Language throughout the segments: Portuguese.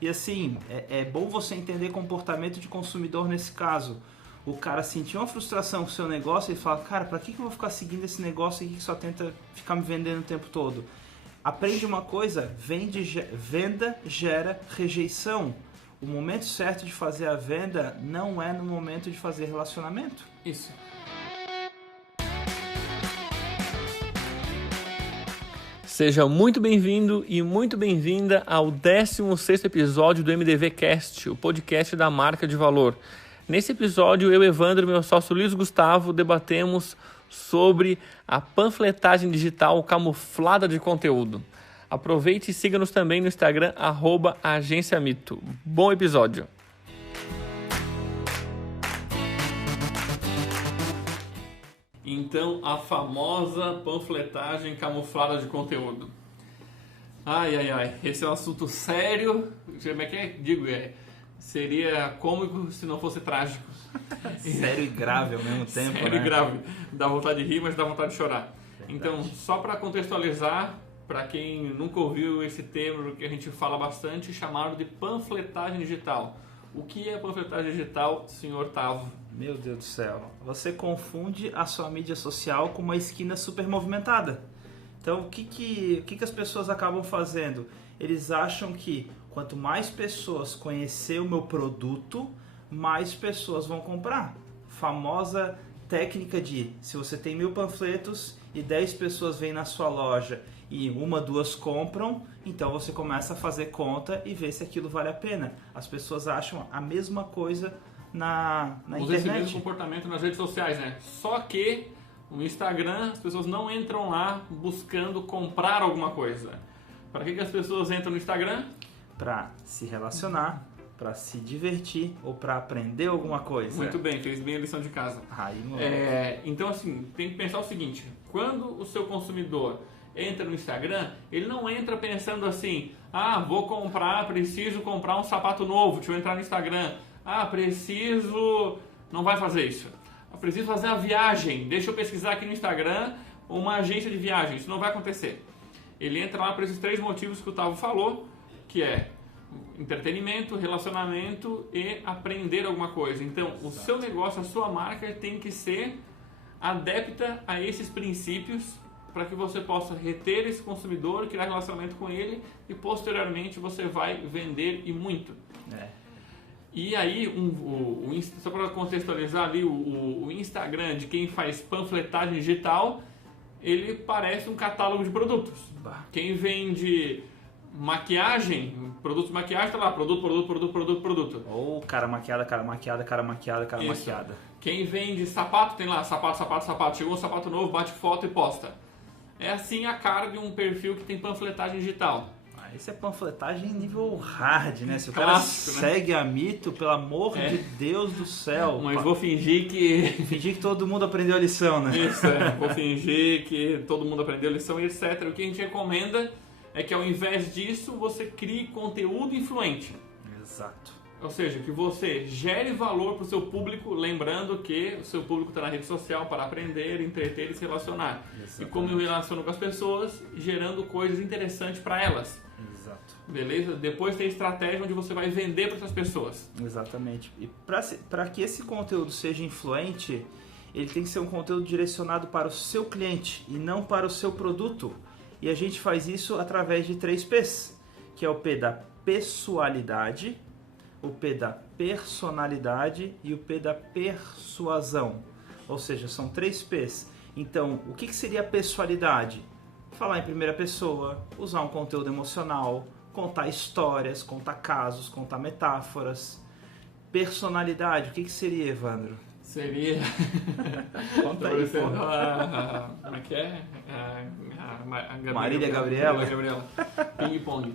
E assim, é bom você entender comportamento de consumidor nesse caso. O cara sentiu uma frustração com o seu negócio e fala, cara, pra que eu vou ficar seguindo esse negócio aqui que só tenta ficar me vendendo o tempo todo? Aprende uma coisa, venda gera rejeição. O momento certo de fazer a venda não é no momento de fazer relacionamento. Isso. Seja muito bem-vindo e muito bem-vinda ao 16º episódio do MDV Cast, o podcast da marca de valor. Nesse episódio, eu, Evandro e meu sócio Luiz Gustavo debatemos sobre a panfletagem digital camuflada de conteúdo. Aproveite e siga-nos também no Instagram, @agenciamito. Bom episódio! Então, a famosa panfletagem camuflada de conteúdo. Ai, esse é um assunto sério. Como é que é? Seria cômico se não fosse trágico. Sério e grave ao mesmo tempo, Sério e grave. Dá vontade de rir, mas dá vontade de chorar. Verdade. Então, só para contextualizar, para quem nunca ouviu esse termo que a gente fala bastante, chamado de panfletagem digital. O que é panfletagem digital, senhor Tavo? Meu Deus do céu. Você confunde a sua mídia social com uma esquina super movimentada. Então, o que as pessoas acabam fazendo? Eles acham que quanto mais pessoas conhecer o meu produto, mais pessoas vão comprar. Famosa técnica de, se você tem 1000 panfletos e 10 pessoas vêm na sua loja e 1, 2 compram, então você começa a fazer conta e ver se aquilo vale a pena. As pessoas acham a mesma coisa na internet. Esse mesmo comportamento nas redes sociais, né? Só que no Instagram as pessoas não entram lá buscando comprar alguma coisa. Para que as pessoas entram no Instagram? Para se relacionar, para se divertir ou para aprender alguma coisa. Muito bem, fez bem a lição de casa. Então, assim, tem que pensar o seguinte: quando o seu consumidor entra no Instagram, ele não entra pensando assim, preciso comprar um sapato novo, deixa eu entrar no Instagram. Não vai fazer isso. Preciso fazer uma viagem, deixa eu pesquisar aqui no Instagram uma agência de viagem. Isso não vai acontecer. Ele entra lá por esses 3 motivos que o Tavo falou, que é entretenimento, relacionamento e aprender alguma coisa. Então, o seu negócio, a sua marca tem que ser adepta a esses princípios para que você possa reter esse consumidor, criar relacionamento com ele e posteriormente você vai vender e muito. E aí, só para contextualizar ali, o Instagram de quem faz panfletagem digital, ele parece um catálogo de produtos. Quem vende maquiagem, produtos de maquiagem, tá lá, produto. Ou cara maquiada. Quem vende sapato, tem lá, sapato. Chegou um sapato novo, bate foto e posta. É assim a cara de um perfil que tem panfletagem digital. Isso é panfletagem nível hard, né? Se o cara Clássico, segue a mito, pelo amor de Deus do céu. Mas vou fingir que... Fingir que todo mundo aprendeu a lição, né? Isso, vou fingir que todo mundo aprendeu a lição e etc. O que a gente recomenda é que ao invés disso, você crie conteúdo influente. Exato. Ou seja, que você gere valor para o seu público, lembrando que o seu público está na rede social para aprender, entreter e se relacionar. Exatamente. E como eu relaciono com as pessoas, gerando coisas interessantes para elas. Exato. Beleza? Depois tem estratégia onde você vai vender para essas pessoas. Exatamente. E para que esse conteúdo seja influente, ele tem que ser um conteúdo direcionado para o seu cliente e não para o seu produto. E a gente faz isso através de 3 P's, que é o P da pessoalidade, o P da personalidade e o P da persuasão. Ou seja, são 3 P's. Então, o que seria a pessoalidade? Falar em primeira pessoa, usar um conteúdo emocional, contar histórias, contar casos, contar metáforas. Personalidade, o que seria, Evandro? Seria... Conta aí, como é que é? Marília Gabriela. Ping pong.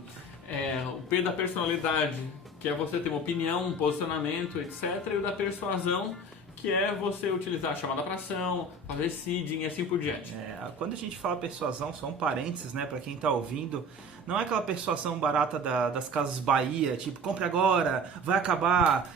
O P da personalidade, que é você ter uma opinião, um posicionamento, etc. E o da persuasão, que é você utilizar a chamada para ação, fazer seeding e assim por diante. Quando a gente fala persuasão, só um parênteses, né, para quem está ouvindo, não é aquela persuasão barata das Casas Bahia, tipo, compre agora, vai acabar,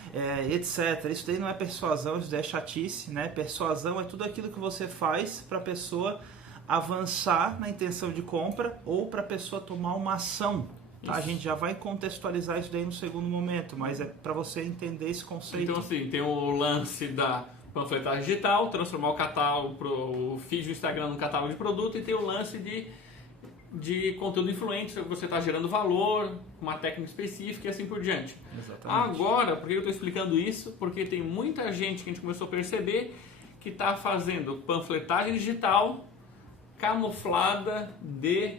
etc. Isso daí não é persuasão, isso daí é chatice, né? Persuasão é tudo aquilo que você faz para a pessoa avançar na intenção de compra ou para a pessoa tomar uma ação. Tá, a gente já vai contextualizar isso daí no segundo momento, mas é para você entender esse conceito. Então, assim, tem o lance da panfletagem digital, transformar o catálogo, o feed do Instagram num catálogo de produto, e tem o lance de conteúdo influente, que você está gerando valor, uma técnica específica e assim por diante. Exatamente. Agora, por que eu estou explicando isso? Porque tem muita gente que a gente começou a perceber que está fazendo panfletagem digital camuflada de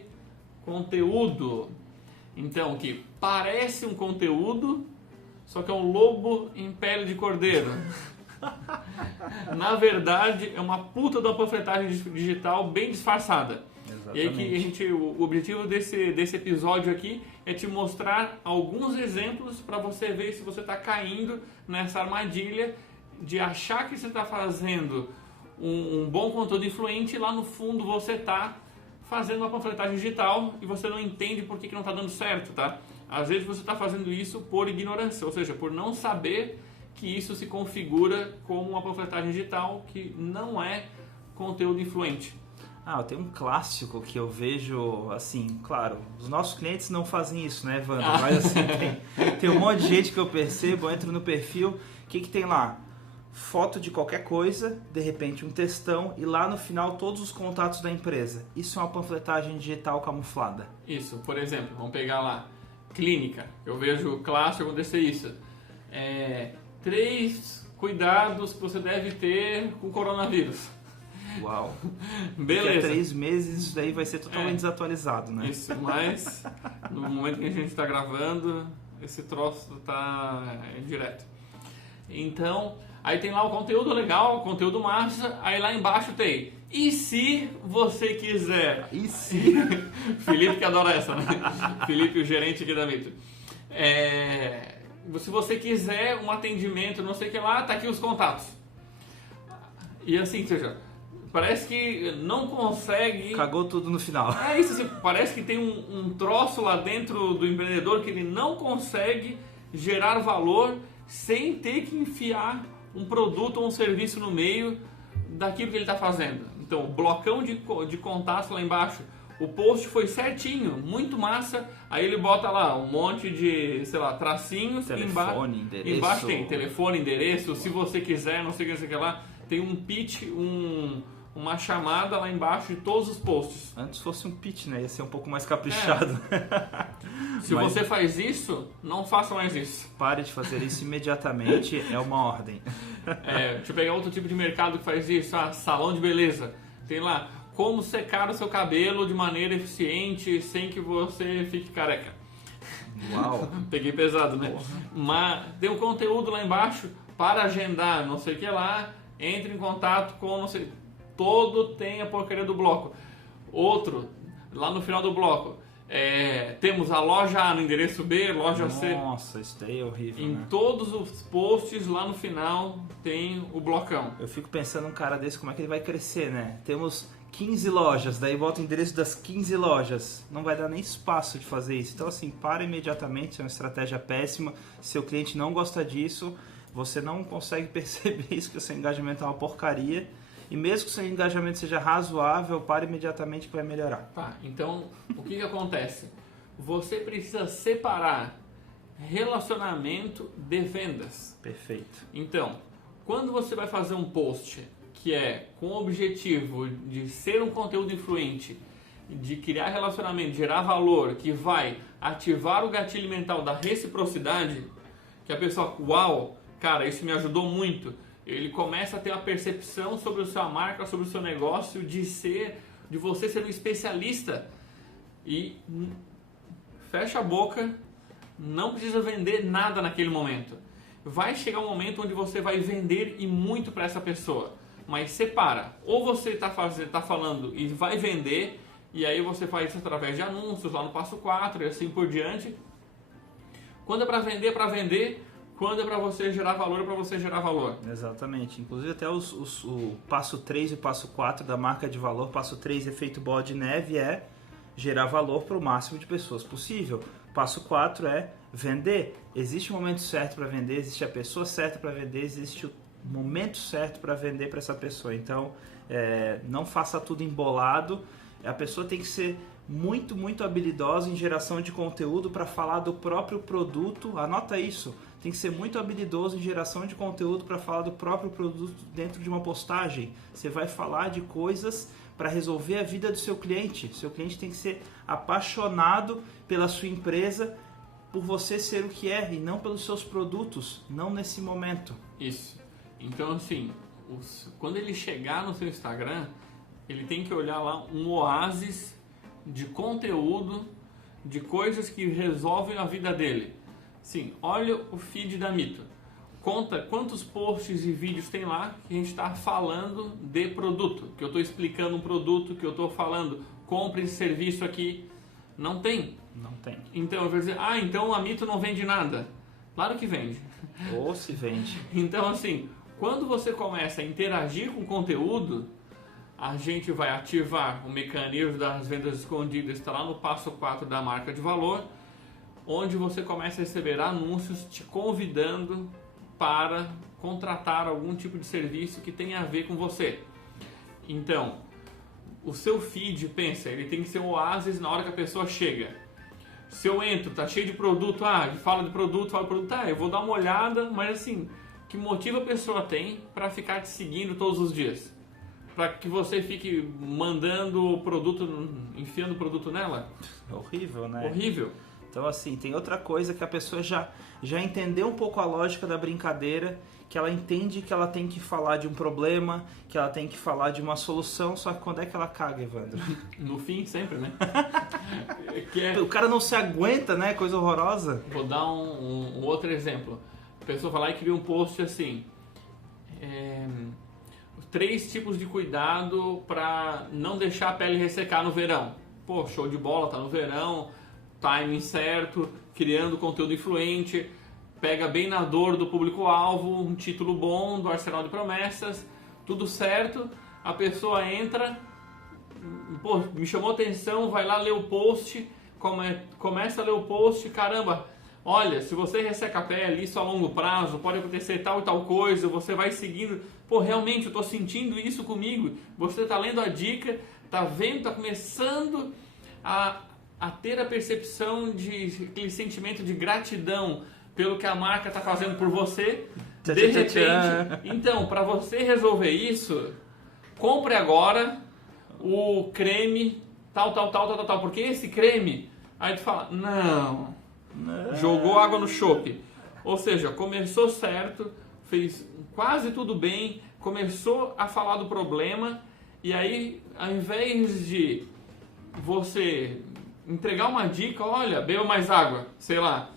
conteúdo. Então, que parece um conteúdo, só que é um lobo em pele de cordeiro. Na verdade, é uma puta de uma panfletagem digital bem disfarçada. Exatamente. E aí que o objetivo desse episódio aqui é te mostrar alguns exemplos para você ver se você está caindo nessa armadilha de achar que você está fazendo um bom conteúdo influente e lá no fundo você está fazendo uma panfletagem digital e você não entende por que não está dando certo, tá? Às vezes você está fazendo isso por ignorância, ou seja, por não saber que isso se configura como uma panfletagem digital que não é conteúdo influente. Eu tenho um clássico que eu vejo, assim, claro, os nossos clientes não fazem isso, né, Evandro? Mas assim, tem um monte de gente que eu percebo, eu entro no perfil, o que tem lá? Foto de qualquer coisa, de repente um textão e lá no final todos os contatos da empresa. Isso é uma panfletagem digital camuflada. Isso, por exemplo, vamos pegar lá, clínica, eu vejo clássico acontecer isso. 3 cuidados que você deve ter com o coronavírus. Uau! Beleza. Daqui a 3 meses isso daí vai ser totalmente desatualizado, né? Isso, mas no momento que a gente está gravando, esse troço está direto. Então, aí tem lá o conteúdo legal, o conteúdo massa, aí lá embaixo tem: e se você quiser? E se? Felipe que adora essa, né? Felipe, o gerente aqui da Mito. Se você quiser um atendimento, não sei o que lá, tá aqui os contatos. E assim, seja, parece que não consegue... Cagou tudo no final. É isso, assim, parece que tem um troço lá dentro do empreendedor que ele não consegue gerar valor sem ter que enfiar um produto ou um serviço no meio daquilo que ele está fazendo. Então, o blocão de contatos lá embaixo, o post foi certinho, muito massa, aí ele bota lá um monte de, sei lá, tracinhos. Telefone, endereço. Embaixo tem telefone, endereço, se você quiser, não sei o que, não sei o que lá. Tem um pitch, uma chamada lá embaixo de todos os posts. Antes fosse um pitch, né? Ia ser um pouco mais caprichado. Se você faz isso, não faça mais isso. Pare de fazer isso imediatamente, é uma ordem. Deixa eu pegar outro tipo de mercado que faz isso. Salão de beleza. Tem lá, como secar o seu cabelo de maneira eficiente sem que você fique careca. Uau! Peguei pesado, né? Mas tem um conteúdo lá embaixo para agendar, não sei o que lá, entre em contato com, não sei, todo tem a porcaria do bloco. Outro, lá no final do bloco, temos a loja A no endereço B, loja C. Nossa, isso daí é horrível, Em né? todos os posts lá no final tem o blocão. Eu fico pensando um cara desse, como é que ele vai crescer, né? Temos 15 lojas, daí volta o endereço das 15 lojas. Não vai dar nem espaço de fazer isso. Então, assim, para imediatamente, é uma estratégia péssima. Seu cliente não gosta disso, você não consegue perceber isso, que o seu engajamento é uma porcaria. E mesmo que o seu engajamento seja razoável, para imediatamente que vai melhorar. Tá, então o que acontece? Você precisa separar relacionamento de vendas. Perfeito. Então, quando você vai fazer um post que é com o objetivo de ser um conteúdo influente, de criar relacionamento, gerar valor, que vai ativar o gatilho mental da reciprocidade, que a pessoa, uau, cara, isso me ajudou muito. Ele começa a ter uma percepção sobre a sua marca, sobre o seu negócio, de você ser um especialista. E fecha a boca, não precisa vender nada naquele momento. Vai chegar um momento onde você vai vender e muito para essa pessoa. Mas separa. Ou você está falando e vai vender, e aí você faz isso através de anúncios lá no passo 4 e assim por diante. Quando é para vender, é para vender. Quando é para você gerar valor, é para você gerar valor. Exatamente. Inclusive até o passo 3 e o passo 4 da marca de valor. Passo 3, efeito bola de neve, é gerar valor para o máximo de pessoas possível. Passo 4 é vender. Existe o momento certo para vender, existe a pessoa certa para vender, existe o momento certo para vender para essa pessoa. Então, não faça tudo embolado. A pessoa tem que ser muito habilidosa em geração de conteúdo para falar do próprio produto. Anota isso. Tem que ser muito habilidoso em geração de conteúdo para falar do próprio produto dentro de uma postagem. Você vai falar de coisas para resolver a vida do seu cliente. Seu cliente tem que ser apaixonado pela sua empresa, por você ser o que é e não pelos seus produtos, não nesse momento. Isso. Então, assim, quando ele chegar no seu Instagram, ele tem que olhar lá um oásis de conteúdo, de coisas que resolvem a vida dele. Sim, olha o feed da Mito. Conta quantos posts e vídeos tem lá que a gente está falando de produto, que eu estou explicando um produto, que eu estou falando, compre esse serviço aqui. Não tem. Não tem. Então eu vou dizer, então a Mito não vende nada. Claro que vende. Ou se vende. Então assim, quando você começa a interagir com o conteúdo, a gente vai ativar o mecanismo das vendas escondidas, está lá no passo 4 da marca de valor, onde você começa a receber anúncios te convidando para contratar algum tipo de serviço que tenha a ver com você. Então, o seu feed, pensa, ele tem que ser um oásis na hora que a pessoa chega. Se eu entro, tá cheio de produto, fala de produto, eu vou dar uma olhada, mas assim, que motivo a pessoa tem para ficar te seguindo todos os dias? Para que você fique mandando produto, enfiando produto nela? Horrível, né? Horrível. Então, assim, tem outra coisa que a pessoa já entendeu um pouco a lógica da brincadeira, que ela entende que ela tem que falar de um problema, que ela tem que falar de uma solução, só que quando é que ela caga, Evandro? No fim, sempre, né? O cara não se aguenta, né? Coisa horrorosa. Vou dar um outro exemplo. A pessoa vai lá e cria um post assim... 3 tipos de cuidado para não deixar a pele ressecar no verão. Pô, show de bola, tá no verão... timing certo, criando conteúdo influente, pega bem na dor do público-alvo, um título bom do arsenal de promessas, tudo certo, a pessoa entra, pô, me chamou atenção, vai lá ler o post, começa a ler o post, caramba, olha, se você resseca a pele, isso a longo prazo, pode acontecer tal e tal coisa, você vai seguindo, pô, realmente eu tô sentindo isso comigo, você tá lendo a dica, tá vendo, tá começando a ter a percepção de aquele sentimento de gratidão pelo que a marca está fazendo por você. De repente, então, para você resolver isso, compre agora o creme tal, porque esse creme, aí tu fala, não, jogou água no chope. Ou seja, começou certo, fez quase tudo bem, começou a falar do problema, e aí, ao invés de você entregar uma dica, olha, beba mais água, sei lá,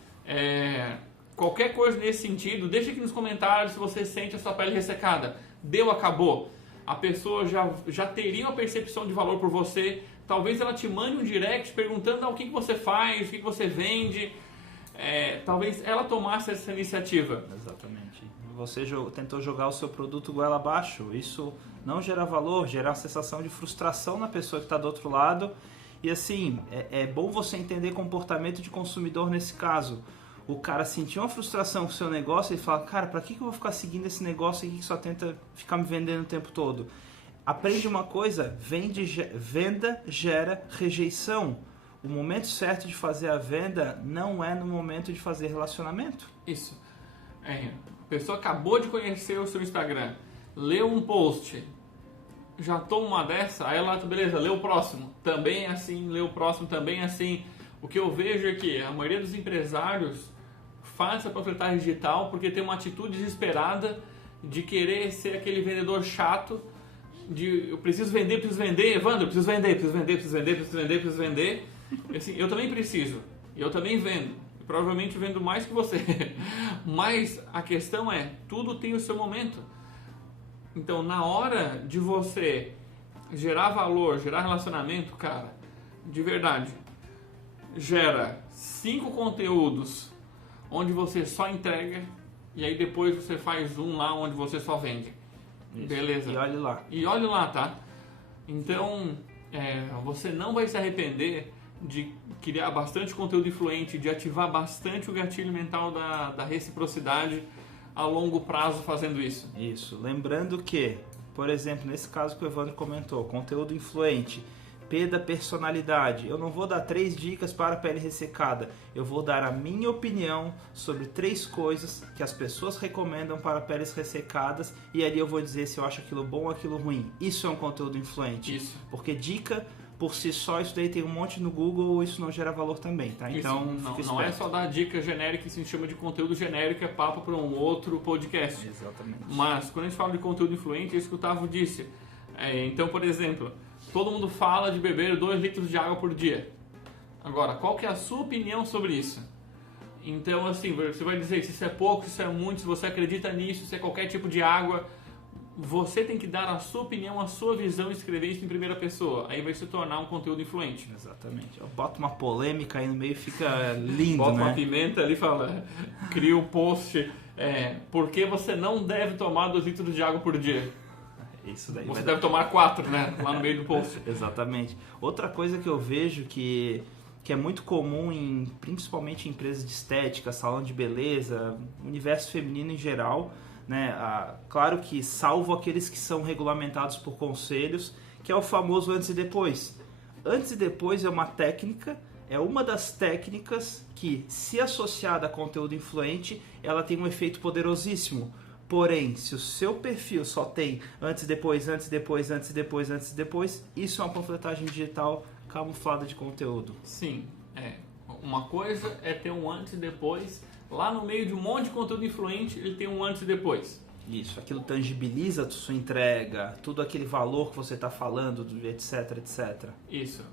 qualquer coisa nesse sentido, deixa aqui nos comentários se você sente a sua pele ressecada. Deu, acabou. A pessoa já teria uma percepção de valor por você, talvez ela te mande um direct perguntando o que você faz, o que você vende, talvez ela tomasse essa iniciativa. Exatamente. Você tentou jogar o seu produto goela abaixo, isso não gera valor, gera uma sensação de frustração na pessoa que está do outro lado. E assim, é bom você entender comportamento de consumidor nesse caso. O cara sentiu uma frustração com o seu negócio e fala, cara, pra que eu vou ficar seguindo esse negócio aqui que só tenta ficar me vendendo o tempo todo? Aprende uma coisa, venda gera rejeição. O momento certo de fazer a venda não é no momento de fazer relacionamento. Isso. A pessoa acabou de conhecer o seu Instagram, leu um post, já toma uma dessa, aí ela, beleza, lê o próximo, também é assim, lê o próximo, também é assim. O que eu vejo é que a maioria dos empresários faz essa panfletagem digital porque tem uma atitude desesperada de querer ser aquele vendedor chato, de eu preciso vender, Evandro, preciso vender. Assim, eu também preciso, eu também vendo, provavelmente vendo mais que você, mas a questão é, tudo tem o seu momento. Então, na hora de você gerar valor, gerar relacionamento, cara, de verdade, gera 5 conteúdos onde você só entrega e aí depois você faz um lá onde você só vende. Isso. Beleza. E olhe lá, tá? Então, você não vai se arrepender de criar bastante conteúdo influente, de ativar bastante o gatilho mental da reciprocidade a longo prazo fazendo isso. Isso. Lembrando que, por exemplo, nesse caso que o Evandro comentou, conteúdo influente, P da personalidade. Eu não vou dar 3 dicas para a pele ressecada. Eu vou dar a minha opinião sobre 3 coisas que as pessoas recomendam para peles ressecadas e ali eu vou dizer se eu acho aquilo bom ou aquilo ruim. Isso é um conteúdo influente. Isso. Porque dica por si só, isso daí tem um monte no Google, isso não gera valor também, tá? Então, não é só dar dica genérica, que se chama de conteúdo genérico, é papo para um outro podcast. Exatamente. Mas, quando a gente fala de conteúdo influente, é isso que o Tavo disse. Então, por exemplo, todo mundo fala de beber 2 litros de água por dia. Agora, qual que é a sua opinião sobre isso? Então, assim, você vai dizer se isso é pouco, se isso é muito, se você acredita nisso, se é qualquer tipo de água. Você tem que dar a sua opinião, a sua visão e escrever isso em primeira pessoa. Aí vai se tornar um conteúdo influente. Exatamente. Eu boto uma polêmica aí no meio e fica lindo, Bota né? uma pimenta ali e fala, cria um post, por que você não deve tomar 2 litros de água por dia? Isso daí. Você deve tomar 4, né? Lá no meio do post. Exatamente. Outra coisa que eu vejo que é muito comum, principalmente em empresas de estética, salão de beleza, universo feminino em geral, né? Claro que salvo aqueles que são regulamentados por conselhos, que é o famoso antes e depois. Antes e depois é uma técnica, é uma das técnicas que, se associada a conteúdo influente, ela tem um efeito poderosíssimo. Porém, se o seu perfil só tem antes e depois, antes e depois, antes e depois, antes e depois, isso é uma panfletagem digital camuflada de conteúdo. Sim, uma coisa é ter um antes e depois. Lá no meio de um monte de conteúdo influente, ele tem um antes e depois. Isso, aquilo tangibiliza a sua entrega, tudo aquele valor que você está falando, etc, etc. Isso.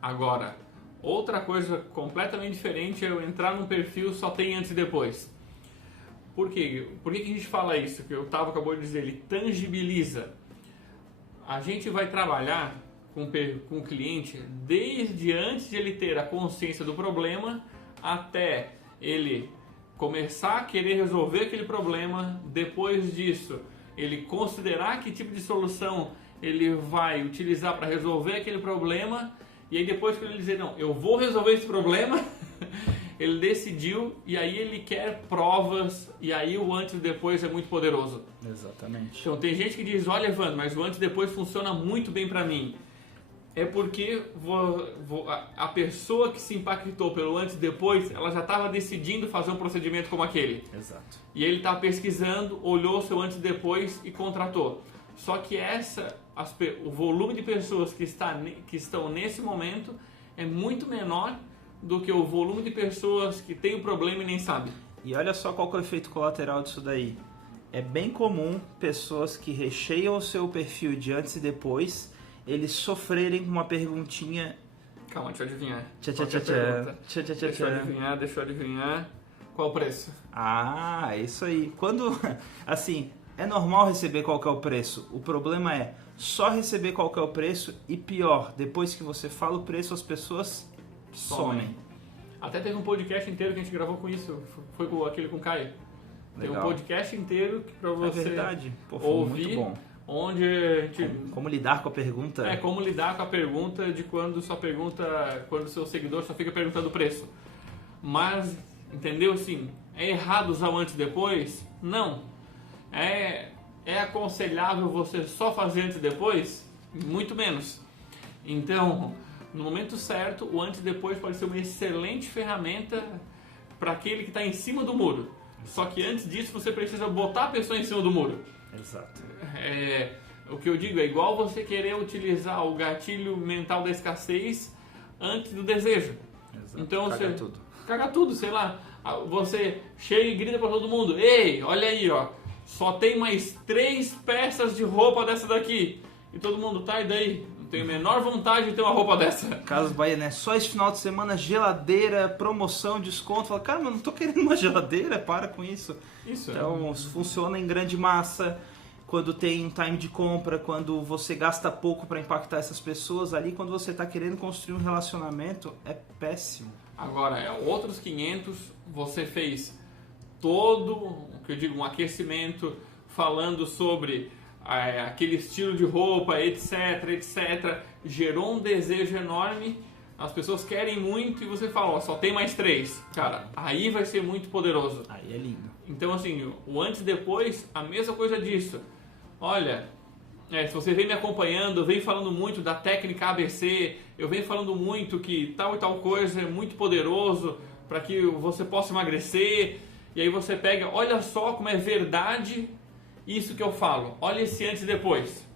Agora, outra coisa completamente diferente é eu entrar num perfil só tem antes e depois. Por quê? Por que a gente fala isso? Que o Otávio acabou de dizer, ele tangibiliza. A gente vai trabalhar com o cliente desde antes de ele ter a consciência do problema até ele começar a querer resolver aquele problema. Depois disso, ele considerar que tipo de solução ele vai utilizar para resolver aquele problema. E aí depois que ele dizer, não, eu vou resolver esse problema, ele decidiu e aí ele quer provas e aí o antes e depois é muito poderoso. Exatamente. Então tem gente que diz, olha Evandro, mas o antes e depois funciona muito bem para mim. É porque a pessoa que se impactou pelo antes e depois, ela já estava decidindo fazer um procedimento como aquele. Exato. E ele estava pesquisando, olhou o seu antes e depois e contratou. Só que o volume de pessoas que estão nesse momento é muito menor do que o volume de pessoas que tem o problema e nem sabe. E olha só qual que é o efeito colateral disso daí. É bem comum pessoas que recheiam o seu perfil de antes e depois, eles sofrerem com uma perguntinha. Calma, deixa eu adivinhar. Deixa eu adivinhar. Qual o preço? Ah, é isso aí. Quando, assim, é normal receber qual que é o preço. O problema é só receber qual que é o preço e pior, depois que você fala o preço, as pessoas somem. Até teve um podcast inteiro que a gente gravou com isso. Foi com aquele com o Caio. Tem um podcast inteiro para você verdade. Pô, foi ouvir. Muito bom. Onde a gente... Como lidar com a pergunta? Como lidar com a pergunta de quando o seu seguidor só fica perguntando o preço. Mas, entendeu assim, é errado usar o antes e depois? Não. É aconselhável você só fazer antes e depois? Muito menos. Então, no momento certo, o antes e depois pode ser uma excelente ferramenta para aquele que está em cima do muro. Só que antes disso você precisa botar a pessoa em cima do muro. Exato. O que eu digo é igual você querer utilizar o gatilho mental da escassez antes do desejo. Exato. Então Caga tudo, sei lá. Você chega e grita para todo mundo: ei, olha aí, ó, só tem mais 3 peças de roupa dessa daqui. E todo mundo, tá, e daí? Não tenho a menor vontade de ter uma roupa dessa. Casas Bahia, né? Só esse final de semana, geladeira, promoção, desconto. Fala, cara, mas não tô querendo uma geladeira, para com isso. Então, funciona em grande massa. Quando tem um time de compra, quando você gasta pouco para impactar essas pessoas, ali quando você está querendo construir um relacionamento, é péssimo. Agora, outros 500, você fez todo, o que eu digo, um aquecimento, falando sobre aquele estilo de roupa, etc, etc, gerou um desejo enorme, as pessoas querem muito e você fala, ó, só tem mais 3. Cara, aí vai ser muito poderoso. Aí é lindo. Então, assim, o antes e depois, a mesma coisa disso. Olha, se você vem me acompanhando, eu venho falando muito da técnica ABC, eu venho falando muito que tal e tal coisa é muito poderoso para que você possa emagrecer, e aí você pega, olha só como é verdade isso que eu falo, olha esse antes e depois.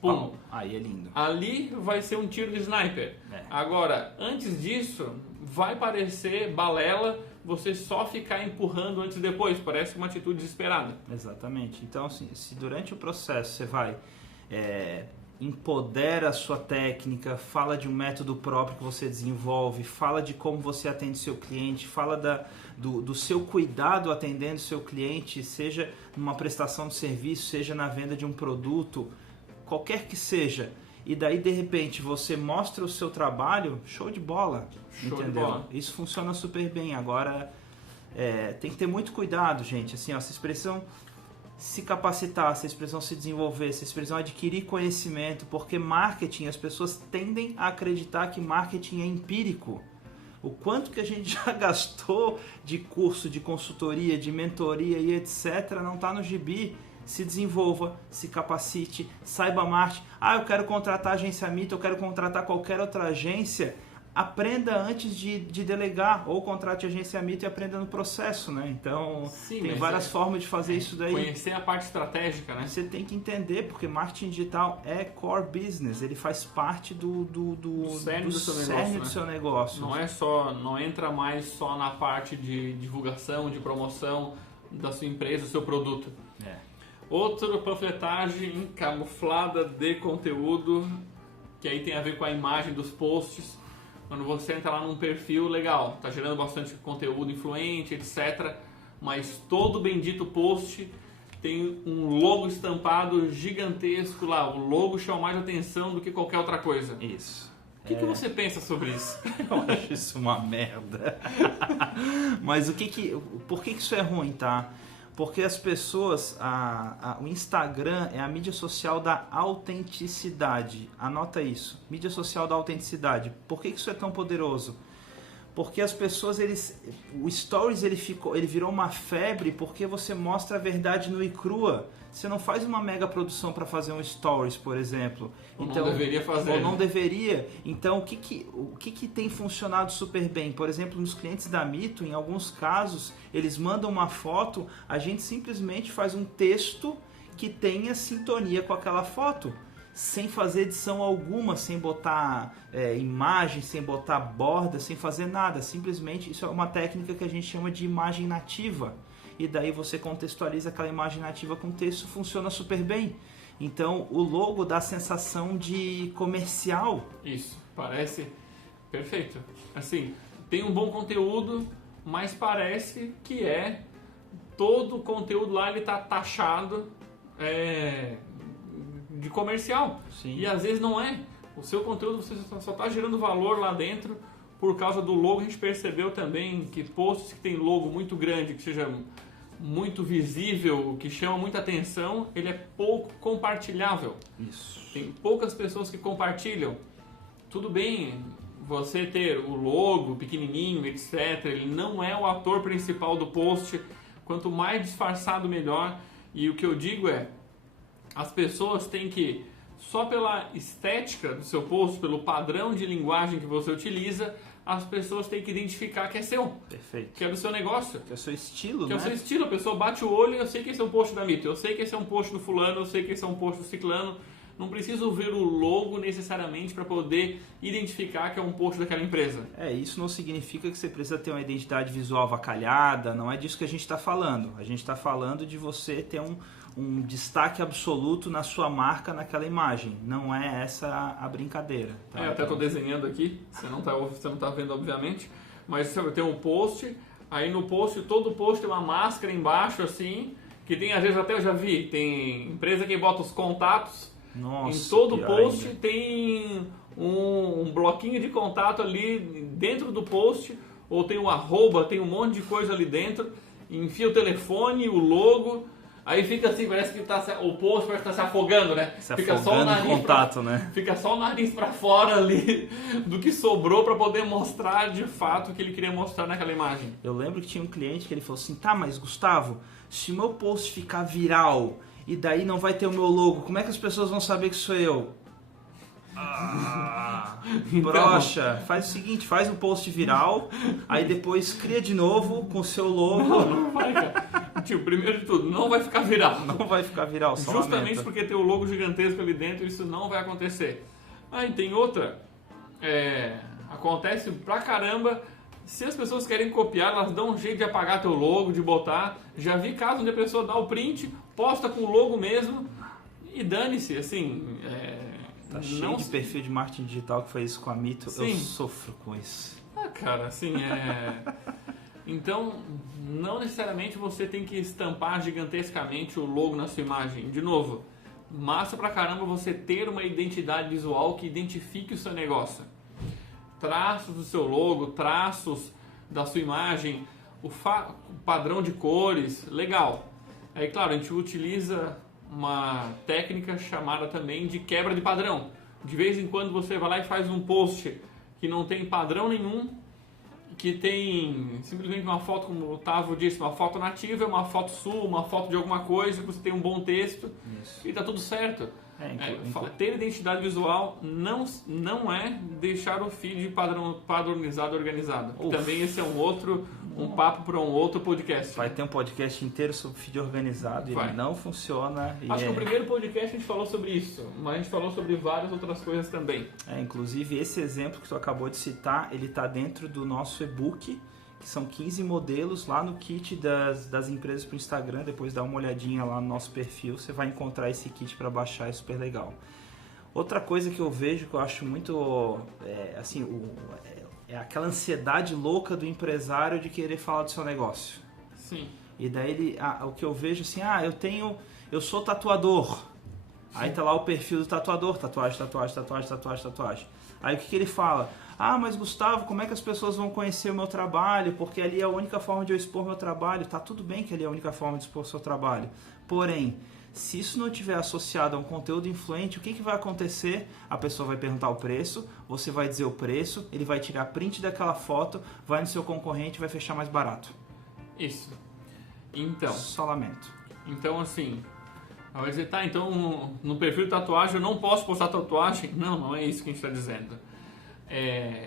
Pum. Aí é lindo. Ali vai ser um tiro de sniper. Agora, antes disso, vai parecer balela você só ficar empurrando antes e depois. Parece uma atitude desesperada. Exatamente. Então, assim, se durante o processo você vai empodera a sua técnica, fala de um método próprio que você desenvolve, fala de como você atende seu cliente, fala do seu cuidado atendendo seu cliente, seja numa prestação de serviço, seja na venda de um produto, qualquer que seja, e daí de repente você mostra o seu trabalho, show de bola, Show entendeu? de bola. Isso funciona super bem. Agora tem que ter muito cuidado, gente. Assim, ó, vocês precisam se capacitar, vocês precisam se desenvolver, vocês precisam adquirir conhecimento, porque marketing, as pessoas tendem a acreditar que marketing é empírico. O quanto que a gente já gastou de curso, de consultoria, de mentoria e etc. não está no gibi. Se desenvolva, se capacite, saiba marketing. Eu quero contratar a agência Mito, eu quero contratar qualquer outra agência. Aprenda antes de delegar, ou contrate a agência Mito e aprenda no processo, né? Então, Sim, tem várias formas de fazer isso daí. Conhecer a parte estratégica, né? Você tem que entender, porque marketing digital é core business, ele faz parte do cerne do seu negócio. Não entra mais só na parte de divulgação, de promoção da sua empresa, do seu produto. Outra panfletagem camuflada de conteúdo, que aí tem a ver com a imagem dos posts. Quando você entra lá num perfil, legal, tá gerando bastante conteúdo influente, etc. Mas todo bendito post tem um logo estampado gigantesco lá. O logo chama mais atenção do que qualquer outra coisa. Isso. O que você pensa sobre isso? Eu acho isso uma merda. Mas por que isso é ruim, tá? Porque as pessoas, o Instagram é a mídia social da autenticidade. Anota isso, mídia social da autenticidade. Por que isso é tão poderoso? Porque as pessoas, o Stories ele virou uma febre porque você mostra a verdade nua e crua. Você não faz uma mega produção para fazer um Stories, por exemplo. Então, não deveria fazer. Ou não deveria. Então, o que tem funcionado super bem? Por exemplo, nos clientes da Mito, em alguns casos, eles mandam uma foto, a gente simplesmente faz um texto que tenha sintonia com aquela foto, sem fazer edição alguma, sem botar imagem, sem botar borda, sem fazer nada. Simplesmente, isso é uma técnica que a gente chama de imagem nativa. E daí você contextualiza aquela imagem nativa com texto, funciona super bem. Então o logo dá a sensação de comercial. Isso, parece perfeito. Assim, tem um bom conteúdo, mas parece que todo o conteúdo lá ele tá taxado de comercial. Sim. E às vezes não é. O seu conteúdo você só está gerando valor lá dentro por causa do logo. A gente percebeu também que posts que tem logo muito grande, que seja muito visível, que chama muita atenção, ele é pouco compartilhável. Isso. Tem poucas pessoas que compartilham. Tudo bem você ter o logo pequenininho, etc. Ele não é o ator principal do post. Quanto mais disfarçado, melhor. E o que eu digo as pessoas têm que, só pela estética do seu post, pelo padrão de linguagem que você utiliza, as pessoas têm que identificar que é seu. Perfeito. Que é do seu negócio. Que é o seu estilo, que né? É o seu estilo. A pessoa bate o olho e eu sei que esse é um post da Mito, eu sei que esse é um post do fulano, eu sei que esse é um post do ciclano. Não preciso ver o logo necessariamente para poder identificar que é um post daquela empresa. Isso não significa que você precisa ter uma identidade visual avacalhada, não é disso que a gente está falando. A gente está falando de você ter um destaque absoluto na sua marca naquela imagem. Não é essa a brincadeira. Tá? Eu até estou desenhando aqui, você não tá vendo obviamente, mas você tem um post, aí no post, todo post tem uma máscara embaixo assim, que tem, às vezes até eu já vi, tem empresa que bota os contatos. Nossa, em todo post ainda. Tem um bloquinho de contato ali dentro do post, ou tem um arroba, tem um monte de coisa ali dentro, enfia o telefone, o logo, aí fica assim, parece que o post parece que está se afogando, né? Fica só o nariz contato, né? Fica só o nariz para fora ali do que sobrou para poder mostrar de fato o que ele queria mostrar naquela imagem. Eu lembro que tinha um cliente que ele falou assim, tá, mas Gustavo, se o meu post ficar viral e daí não vai ter o meu logo. Como é que as pessoas vão saber que sou eu? Broxa, faz o seguinte, faz um post viral, aí depois cria de novo com o seu logo. Não vai, cara. Tio, primeiro de tudo, não vai ficar viral. Não vai ficar viral, só Justamente lamento. porque tem o logo gigantesco ali dentro, isso não vai acontecer. Aí tem outra, acontece pra caramba, se as pessoas querem copiar, elas dão um jeito de apagar teu logo, de botar. Já vi casos onde a pessoa dá o print, posta com o logo mesmo e dane-se, assim... Tá cheio de perfil de marketing digital que faz isso com a Mito. Sim. Eu sofro com isso. Cara, assim, Então, não necessariamente você tem que estampar gigantescamente o logo na sua imagem. De novo, massa pra caramba você ter uma identidade visual que identifique o seu negócio. Traços do seu logo, traços da sua imagem, o padrão de cores, legal. Aí, claro, a gente utiliza uma técnica chamada também de quebra de padrão. De vez em quando você vai lá e faz um post que não tem padrão nenhum, que tem simplesmente uma foto, como o Otávio disse, uma foto nativa, uma foto sua, uma foto de alguma coisa, que você tem um bom texto. Isso. E tá tudo certo. Ter identidade visual não é deixar o feed padronizado, organizado. Também esse é um papo para um outro podcast. Vai ter um podcast inteiro sobre feed organizado e ele não funciona. Acho que no primeiro podcast a gente falou sobre isso, mas a gente falou sobre várias outras coisas também. Inclusive esse exemplo que tu acabou de citar, ele está dentro do nosso e-book, que são 15 modelos lá no kit das empresas para o Instagram. Depois dá uma olhadinha lá no nosso perfil, você vai encontrar esse kit para baixar, é super legal. Outra coisa que eu vejo, que eu acho muito, é aquela ansiedade louca do empresário de querer falar do seu negócio. Sim. E daí o que eu vejo assim, eu sou tatuador. Sim. Aí tá lá o perfil do tatuador, tatuagem. Aí o que ele fala? Mas Gustavo, como é que as pessoas vão conhecer o meu trabalho? Porque ali é a única forma de eu expor meu trabalho. Tá tudo bem que ali é a única forma de expor o seu trabalho. Porém, se isso não estiver associado a um conteúdo influente, o que vai acontecer? A pessoa vai perguntar o preço, você vai dizer o preço, ele vai tirar print daquela foto, vai no seu concorrente e vai fechar mais barato. Isso. Então... Só lamento. Então, assim... Vai dizer, então no perfil de tatuagem eu não posso postar tatuagem? Não é isso que a gente está dizendo.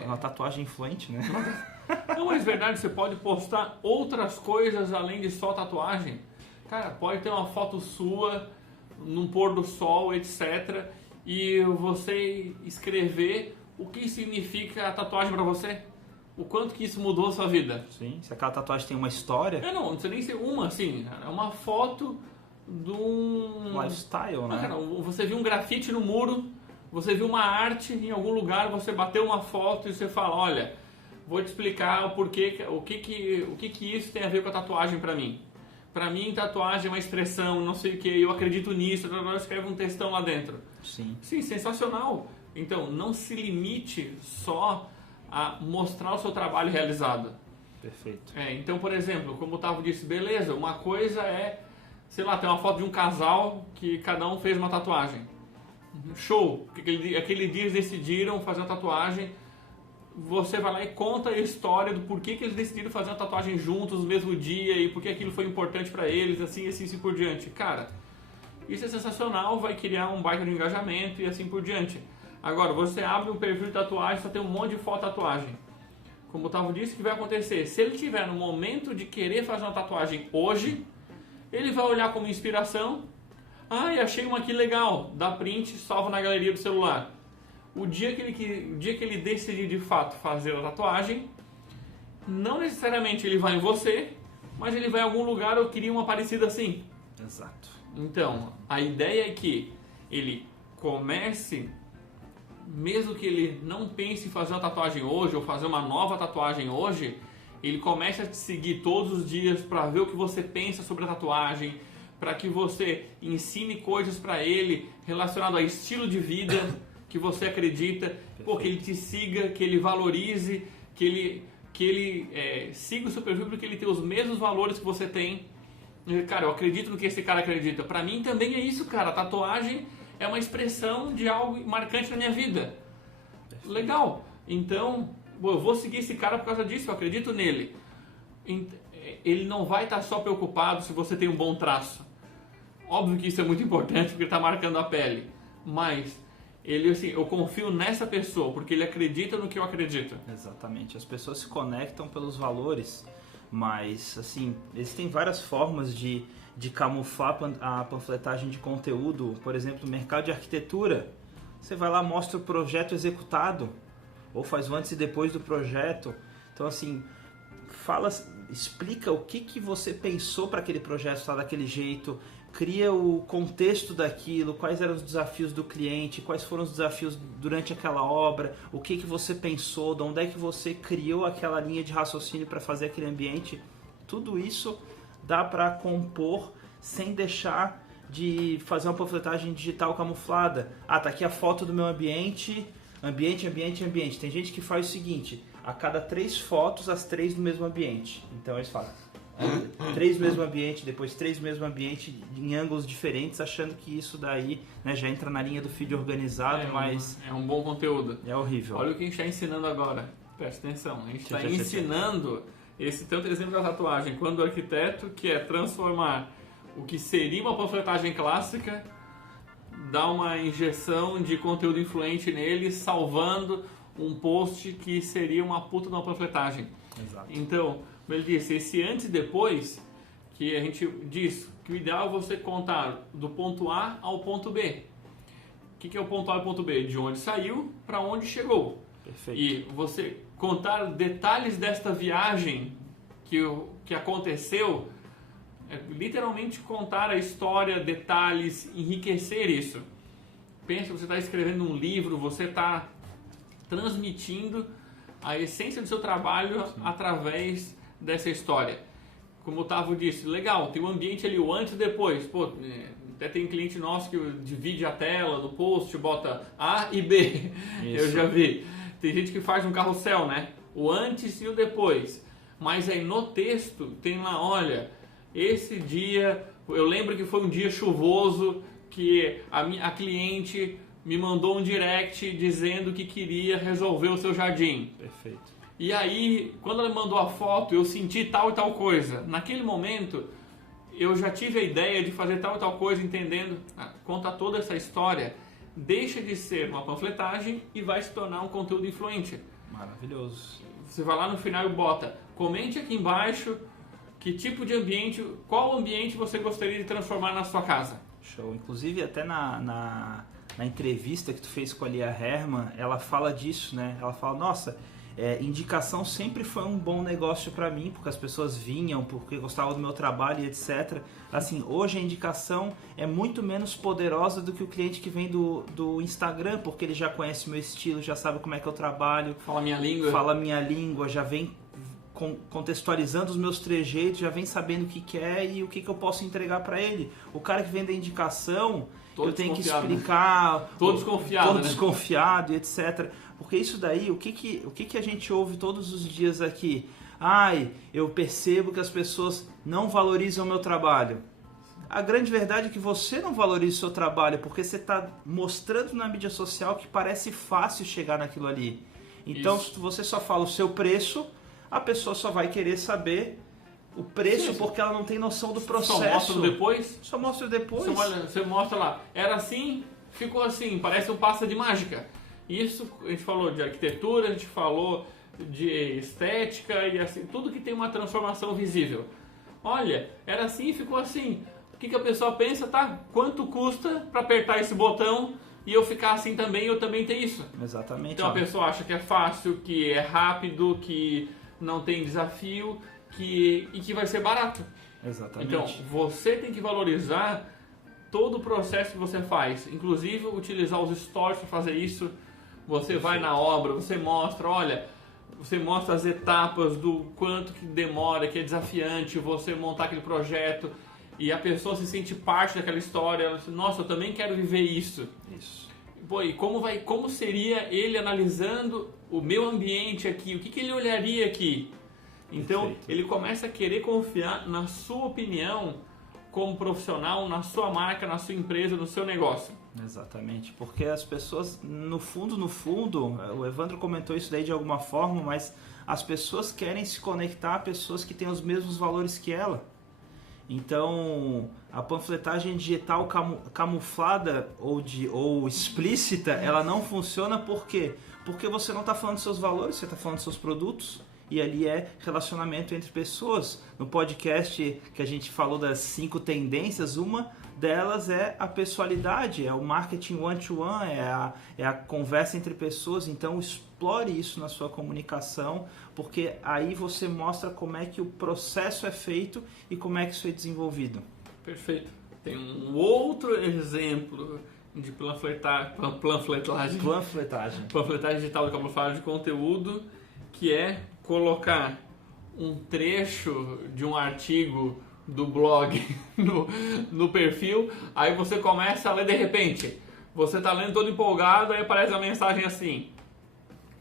Uma tatuagem influente, né? Não, mas verdade, você pode postar outras coisas além de só tatuagem. Cara, pode ter uma foto sua num pôr do sol, etc. E você escrever o que significa a tatuagem para você. O quanto que isso mudou a sua vida. Sim, se aquela tatuagem tem uma história... Não precisa nem ser uma, assim. É uma foto de um... lifestyle, né? Cara, você viu um grafite no muro, você viu uma arte em algum lugar, você bateu uma foto e você fala, olha, vou te explicar o que isso tem a ver com a tatuagem para mim. Para mim, tatuagem é uma expressão, não sei o que, eu acredito nisso, escreve um textão lá dentro. Sim, sensacional. Então, não se limite só a mostrar o seu trabalho realizado. Perfeito. Então, por exemplo, como o Otávio disse, beleza, uma coisa é, sei lá, tem uma foto de um casal que cada um fez uma tatuagem. Show! Aquele dia eles decidiram fazer uma tatuagem, você vai lá e conta a história do porquê que eles decidiram fazer uma tatuagem juntos no mesmo dia e porque aquilo foi importante para eles, assim por diante. Cara, isso é sensacional, vai criar um baita de engajamento e assim por diante. Agora, você abre um perfil de tatuagem, só tem um monte de foto de tatuagem. Como o Otávio disse, o que vai acontecer? Se ele tiver no momento de querer fazer uma tatuagem hoje, ele vai olhar como inspiração. Achei uma aqui legal, dá print, salva na galeria do celular. O dia que ele decidir de fato fazer a tatuagem, não necessariamente ele vai em você, mas ele vai em algum lugar ou queria uma parecida assim. Exato. Então, a ideia é que ele comece, mesmo que ele não pense em fazer uma tatuagem hoje ou fazer uma nova tatuagem hoje, ele comece a te seguir todos os dias para ver o que você pensa sobre a tatuagem, para que você ensine coisas para ele relacionado a estilo de vida que você acredita, que ele te siga, que ele valorize, que ele siga o seu perfil porque ele tem os mesmos valores que você tem. Cara, eu acredito no que esse cara acredita. Para mim também é isso, cara. A tatuagem é uma expressão de algo marcante na minha vida. Legal. Então, eu vou seguir esse cara por causa disso, eu acredito nele. Ele não vai estar só preocupado se você tem um bom traço. Óbvio que isso é muito importante porque ele está marcando a pele, mas ele, assim, eu confio nessa pessoa porque ele acredita no que eu acredito. Exatamente. As pessoas se conectam pelos valores, mas assim, existem várias formas de camuflar a panfletagem de conteúdo. Por exemplo, no mercado de arquitetura, você vai lá, mostra o projeto executado, ou faz o antes e depois do projeto. Então, assim, explica o que você pensou para aquele projeto estar daquele jeito, cria o contexto daquilo, quais eram os desafios do cliente, quais foram os desafios durante aquela obra, o que você pensou, de onde é que você criou aquela linha de raciocínio para fazer aquele ambiente. Tudo isso dá para compor sem deixar de fazer uma panfletagem digital camuflada. Ah, tá aqui a foto do meu ambiente. Tem gente que faz o seguinte: a cada 3 fotos, as 3 do mesmo ambiente. Então eles falam 3 do mesmo ambiente, depois 3 do mesmo ambiente em ângulos diferentes, achando que isso daí, né, já entra na linha do feed organizado, mas é um bom conteúdo. É horrível. Olha o que a gente está ensinando agora. Presta atenção. A gente está ensinando esse tanto exemplo da tatuagem quando o arquiteto quer transformar o que seria uma panfletagem clássica, dar uma injeção de conteúdo influente nele, salvando um post que seria uma puta de uma panfletagem. Exato. Então, como ele disse, esse antes e depois, que a gente diz que o ideal é você contar do ponto A ao ponto B. O que é o ponto A e o ponto B? De onde saiu para onde chegou. Perfeito. E você contar detalhes desta viagem que aconteceu, é literalmente contar a história, detalhes, enriquecer isso. Pensa, você está escrevendo um livro, você está transmitindo a essência do seu trabalho através dessa história. Como o Otávio disse, legal, tem um ambiente ali, o antes e depois. Pô, até tem cliente nosso que divide a tela do post, bota A e B. Isso. Eu já vi. Tem gente que faz um carrossel, né? O antes e o depois. Mas aí no texto tem lá, olha, esse dia, eu lembro que foi um dia chuvoso, que a cliente me mandou um direct dizendo que queria resolver o seu jardim. Perfeito. E aí, quando ela mandou a foto, eu senti tal e tal coisa. Naquele momento, eu já tive a ideia de fazer tal e tal coisa, entendendo, conta toda essa história, deixa de ser uma panfletagem e vai se tornar um conteúdo influente. Maravilhoso. Você vai lá no final e bota, comente aqui embaixo que tipo de ambiente, qual ambiente você gostaria de transformar na sua casa. Show. Inclusive, até na entrevista que tu fez com a Lia Herman, ela fala disso, né? Ela fala, nossa, indicação sempre foi um bom negócio para mim, porque as pessoas vinham, porque gostavam do meu trabalho e etc. Assim, hoje a indicação é muito menos poderosa do que o cliente que vem do Instagram, porque ele já conhece o meu estilo, já sabe como é que eu trabalho. Fala minha língua, já vem contextualizando os meus trejeitos, já vem sabendo o que quer e o que eu posso entregar para ele. O cara que vem da indicação, eu tenho que explicar, todo desconfiado e etc. Porque isso daí, o que a gente ouve todos os dias aqui? Eu percebo que as pessoas não valorizam o meu trabalho. A grande verdade é que você não valoriza o seu trabalho, porque você está mostrando na mídia social que parece fácil chegar naquilo ali. Então, se você só fala o seu preço, a pessoa só vai querer saber o preço, porque ela não tem noção do processo. Só mostra depois? Só mostra depois. Você mostra lá, era assim, ficou assim, parece um passa de mágica. Isso, a gente falou de arquitetura, a gente falou de estética e assim, tudo que tem uma transformação visível. Olha, era assim e ficou assim. O que a pessoa pensa, tá? Quanto custa para apertar esse botão e eu ficar assim também, eu também tenho isso. Exatamente. Então a pessoa acha que é fácil, que é rápido, que não tem desafio e que vai ser barato. Exatamente. Então você tem que valorizar todo o processo que você faz, inclusive utilizar os stories para fazer isso. Você vai na obra, você mostra, você mostra as etapas do quanto que demora, que é desafiante você montar aquele projeto e a pessoa se sente parte daquela história. Ela diz, nossa, eu também quero viver isso. Isso. Pô, e como seria ele analisando o meu ambiente aqui? O que ele olharia aqui? Então, Perfeito. ele começa a querer confiar na sua opinião como profissional, na sua marca, na sua empresa, no seu negócio. Exatamente, porque as pessoas, no fundo, o Evandro comentou isso daí de alguma forma, mas as pessoas querem se conectar a pessoas que têm os mesmos valores que ela. Então, a panfletagem digital camuflada ou explícita, ela não funciona por quê? Porque você não está falando dos seus valores, você está falando dos seus produtos. E ali é relacionamento entre pessoas. No podcast que a gente falou das 5 tendências, uma delas é a pessoalidade, é o marketing one-to-one, é a conversa entre pessoas. Então explore isso na sua comunicação, porque aí você mostra como é que o processo é feito e como é que isso é desenvolvido. Perfeito. Tem um outro exemplo de panfletagem digital de camuflagem de conteúdo, que é colocar um trecho de um artigo do blog no perfil, aí você começa a ler de repente. Você está lendo todo empolgado, aí aparece uma mensagem assim: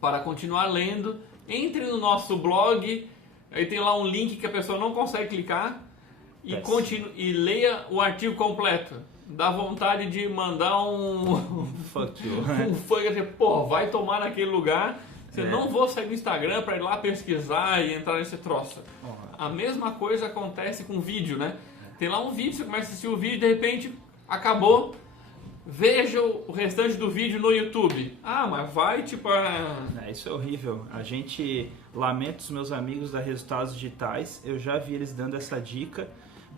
para continuar lendo, entre no nosso blog, aí tem lá um link que a pessoa não consegue clicar e leia o artigo completo. Dá vontade de mandar um fuck you. Pô, vai tomar naquele lugar. Você não vou sair do Instagram para ir lá pesquisar e entrar nesse troço. A mesma coisa acontece com vídeo, né? Tem lá um vídeo, você começa a assistir o vídeo, de repente acabou. Veja o restante do vídeo no YouTube. Ah, mas vai tipo... Isso é horrível. A gente lamenta os meus amigos da Resultados Digitais. Eu já vi eles dando essa dica.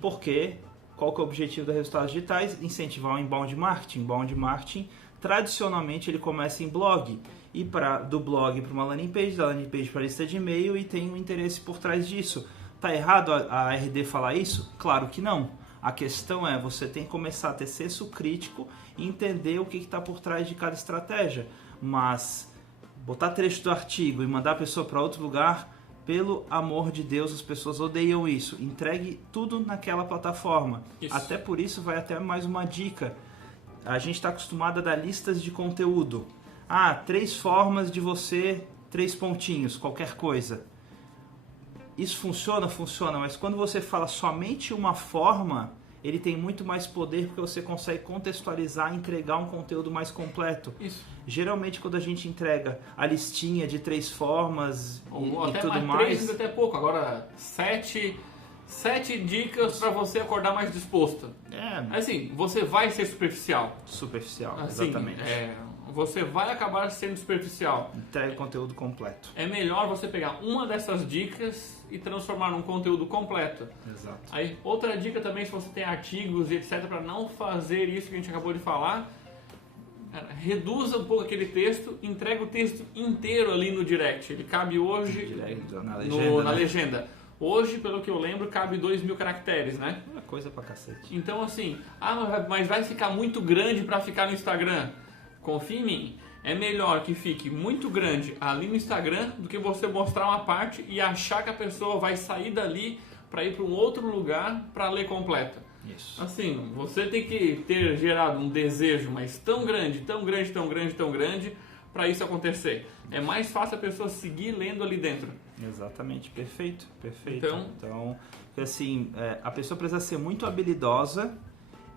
Porque qual que é o objetivo da Resultados Digitais? Incentivar o inbound marketing. Inbound marketing, tradicionalmente, ele começa em blog. E do blog para uma landing page, da landing page para a lista de e-mail, e tem um interesse por trás disso. Tá errado a RD falar isso? Claro que não. A questão é, você tem que começar a ter senso crítico e entender o que está por trás de cada estratégia. Mas botar trecho do artigo e mandar a pessoa para outro lugar, pelo amor de Deus, as pessoas odeiam isso. Entregue tudo naquela plataforma. Isso. Até por isso vai até mais uma dica. A gente está acostumado a dar listas de conteúdo. 3 formas de você, 3 pontinhos, qualquer coisa. Isso funciona? Funciona, mas quando você fala somente uma forma, ele tem muito mais poder porque você consegue contextualizar e entregar um conteúdo mais completo. Isso. Geralmente quando a gente entrega a listinha de 3 formas e tudo mais... 3 ainda até pouco, agora 7 dicas para você acordar mais disposto. Assim, você vai ser superficial. Superficial, assim, exatamente. Você vai acabar sendo superficial. Entrega o conteúdo completo. É melhor você pegar uma dessas dicas e transformar num conteúdo completo. Exato. Aí, outra dica também, se você tem artigos e etc, para não fazer isso que a gente acabou de falar, reduza um pouco aquele texto, entrega o texto inteiro ali no direct. Ele cabe hoje na legenda. Hoje, pelo que eu lembro, cabe 2.000 caracteres, né? É coisa pra cacete. Então, assim, mas vai ficar muito grande para ficar no Instagram. Confia em mim, é melhor que fique muito grande ali no Instagram do que você mostrar uma parte e achar que a pessoa vai sair dali para ir para um outro lugar para ler completa. Isso. Assim, você tem que ter gerado um desejo, mas tão grande para isso acontecer. É mais fácil a pessoa seguir lendo ali dentro. Exatamente, perfeito. Então assim, a pessoa precisa ser muito habilidosa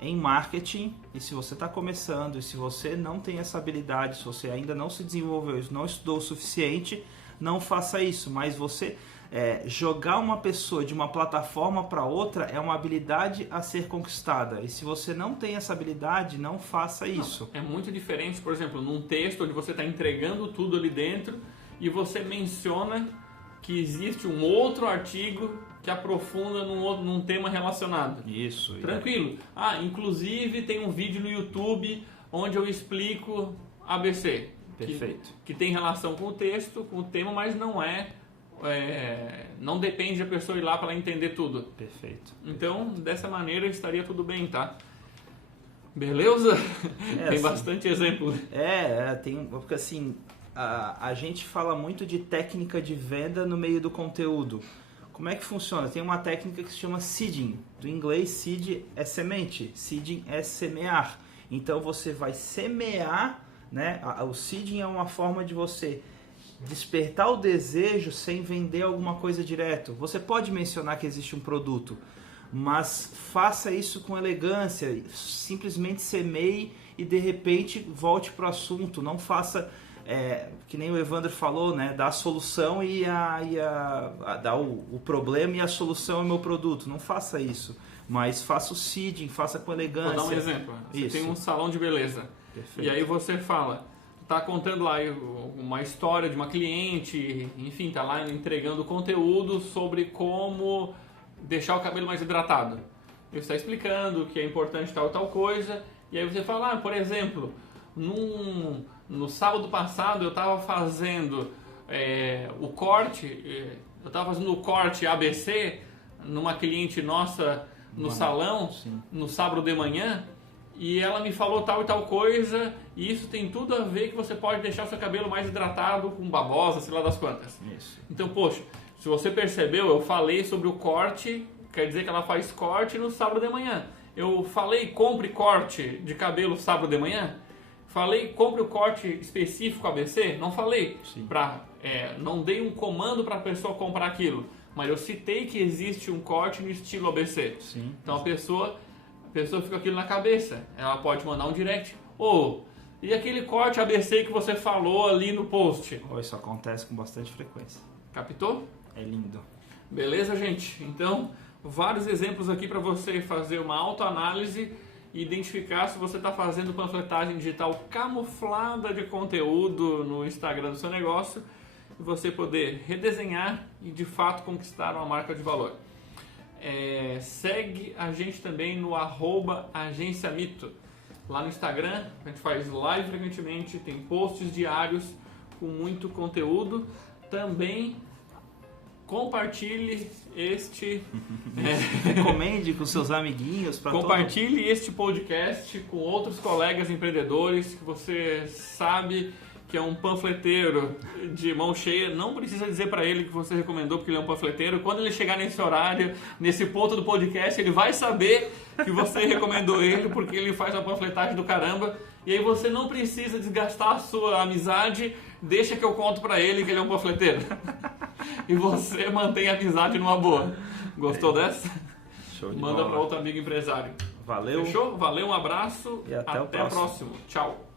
em marketing, e se você está começando, e se você não tem essa habilidade, se você ainda não se desenvolveu, não estudou o suficiente, não faça isso. Mas você jogar uma pessoa de uma plataforma para outra é uma habilidade a ser conquistada. E se você não tem essa habilidade, não faça isso. É muito diferente, por exemplo, num texto onde você está entregando tudo ali dentro e você menciona que existe um outro artigo que aprofunda num tema relacionado. Isso. Tranquilo. Inclusive tem um vídeo no YouTube onde eu explico ABC. Perfeito. Que tem relação com o texto, com o tema, mas não depende da pessoa ir lá para ela entender tudo. Perfeito. Então, dessa maneira estaria tudo bem, tá? Beleza? Tem assim, bastante exemplo. Tem, porque assim, a gente fala muito de técnica de venda no meio do conteúdo. Como é que funciona? Tem uma técnica que se chama seeding. Do inglês, seed é semente, seeding é semear. Então você vai semear, né? O seeding é uma forma de você despertar o desejo sem vender alguma coisa direto. Você pode mencionar que existe um produto, mas faça isso com elegância. Simplesmente semeie e de repente volte para o assunto. Não faça... que nem o Evandro falou, né? Dar a solução dar o problema e a solução é o meu produto. Não faça isso. Mas faça o seeding, faça com elegância. Vou dar um exemplo. Você tem um salão de beleza. Perfeito. E aí você fala, tá contando lá uma história de uma cliente, enfim, tá lá entregando conteúdo sobre como deixar o cabelo mais hidratado. Você está explicando que é importante tal coisa, e aí você fala, por exemplo, no sábado passado eu estava fazendo o corte ABC numa cliente nossa no salão, sim, no sábado de manhã, e ela me falou tal e tal coisa, e isso tem tudo a ver que você pode deixar o seu cabelo mais hidratado com babosa, sei lá das quantas. Isso. Então, poxa, se você percebeu, eu falei sobre o corte, quer dizer que ela faz corte no sábado de manhã. Eu falei compre corte de cabelo sábado de manhã? Falei compre o corte específico ABC? Não falei. Não dei um comando para a pessoa comprar aquilo, mas eu citei que existe um corte no estilo ABC. Sim. Então a pessoa fica com aquilo na cabeça. Ela pode mandar um direct. E aquele corte ABC que você falou ali no post? Isso acontece com bastante frequência. Captou? É lindo. Beleza, gente? Então, vários exemplos aqui para você fazer uma autoanálise e identificar se você está fazendo panfletagem digital camuflada de conteúdo no Instagram do seu negócio e você poder redesenhar e de fato conquistar uma marca de valor. Segue a gente também no @agenciamito. Lá no Instagram, a gente faz live frequentemente, tem posts diários com muito conteúdo. Também compartilhe recomende com seus amiguinhos. Compartilhe este podcast com outros colegas empreendedores que você sabe que é um panfleteiro de mão cheia. Não precisa dizer para ele que você recomendou porque ele é um panfleteiro. Quando ele chegar nesse horário, nesse ponto do podcast, ele vai saber que você recomendou ele porque ele faz uma panfletagem do caramba. E aí você não precisa desgastar a sua amizade. Deixa que eu conto para ele que ele é um panfleteiro. E você mantém a amizade numa boa. Gostou dessa? Show de Manda bola. para outro amigo empresário. Valeu. Fechou? Valeu, um abraço. E até o próximo. Tchau.